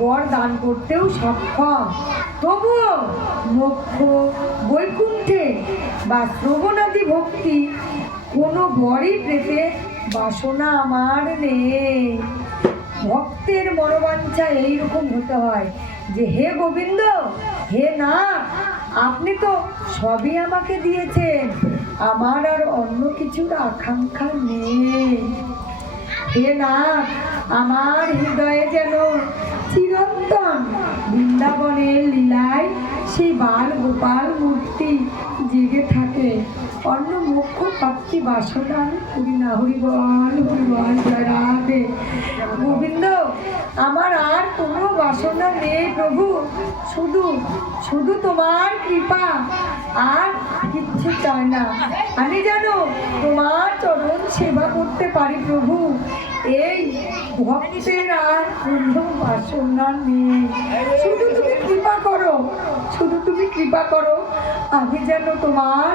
বর দান করতেও সক্ষম। তবুও মোক্ষ, বৈকুণ্ঠে বা শ্রবণাদি ভক্তি কোনো বরই পেতে বাসনা আমার নেই। ভক্তের মনোবাঞ্ছা এইরকম হতে হয় যে, হে গোবিন্দ, হে নাথ, আপনি তো সবই আমাকে দিয়েছেন, আমার আর অন্য কিছুর আকাঙ্ক্ষা নেই। হে নাথ, আমার হৃদয়ে যেন চিরন্তন বৃন্দাবনের লীলায় সেই বাল গোপাল মূর্তি জেগে থাকে। অন্য মুখ্য প্রাপ্তি বাসনা করি না। হরিবল হরিবল, জয় রাধে। গোবিন্দ, আমার আর কোনো বাসনা নেই প্রভু, শুধু শুধু তোমার কৃপা, আর কিচ্ছু চাই না। আমি যেন তোমার চরণ সেবা করতে পারি প্রভু, এই ভক্তের আর কোনো বাসনা নেই। শুধু তুমি কৃপা করো, শুধু তুমি কৃপা করো, আমি যেন তোমার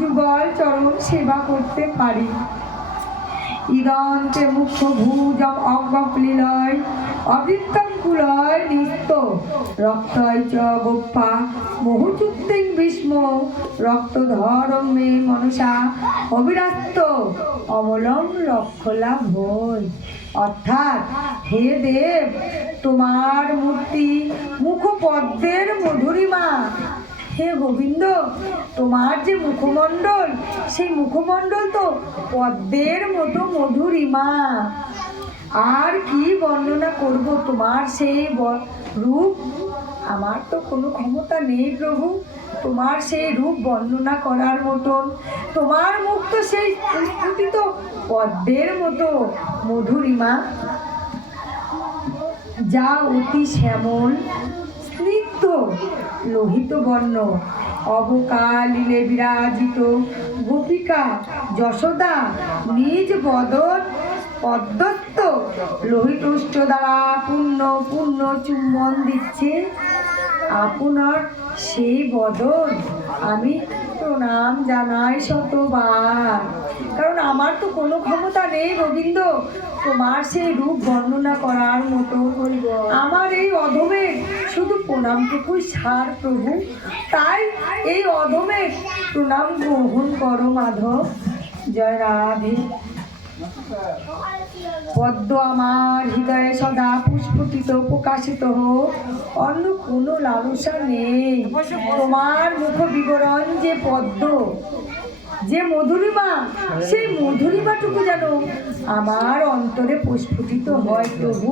যুগল চরণ সেবা করতে পারি। ইদন্তে মুখ্য ভুজম অজ্ঞপ্লীলয় অবৃত্তঙ্কুলয় নিত্য রক্তয় চ গোপ্পা বহুচুত্তিং ভীষ্ম রক্তধরম মে মনসা অবিরাস্ত অমলং লক্ষলাভ ভয়। অর্থাৎ, হে দেব, তোমার মূর্তি মুখপদ্মের মধুরিমা। হে গোবিন্দ, তোমার যে মুখমণ্ডল, সেই মুখমণ্ডল তো পদ্মের মতো মধুরিমা। আর কি বর্ণনা করব তোমার সেই রূপ? আমার তো কোনো ক্ষমতা নেই প্রভু তোমার সেই রূপ বর্ণনা করার মতন। তোমার মুখ তো সেই স্ফুটিত পদ্মের মতো মধুরিমা, যা অতি শ্যামল স্নিগ্ধ লোহিত বর্ণ। অবকালীলে বিরাজিত গোপিকা যশোদা নিজ বদন পদ্মত্ত লোহিতুষ্ট দ্বারা পূর্ণ পূর্ণ চুম্বন দিচ্ছে। আপনার সেই বদন আমি প্রণাম জানাই শতবার, কারণ আমার তো কোনো ক্ষমতা নেই গোবিন্দ তোমার সেই রূপ বর্ণনা করার মতো। আমার এই অধমের শুধু প্রণামটুকুই সার প্রভু, তাই এই অধমের প্রণাম গ্রহণ করো মাধব। জয় রাধে। পদ্ম আমার হৃদয়ে সদা পুষ্পটিত প্রকাশিত হোক, অন্য কোনো লালসা নেই। তোমার মুখ বিবরণ যে পদ্ম, যে মধুরিমা, সেই মধুরিমাটুকু যেন আমার অন্তরে প্রস্ফুটিত হয় প্রভু।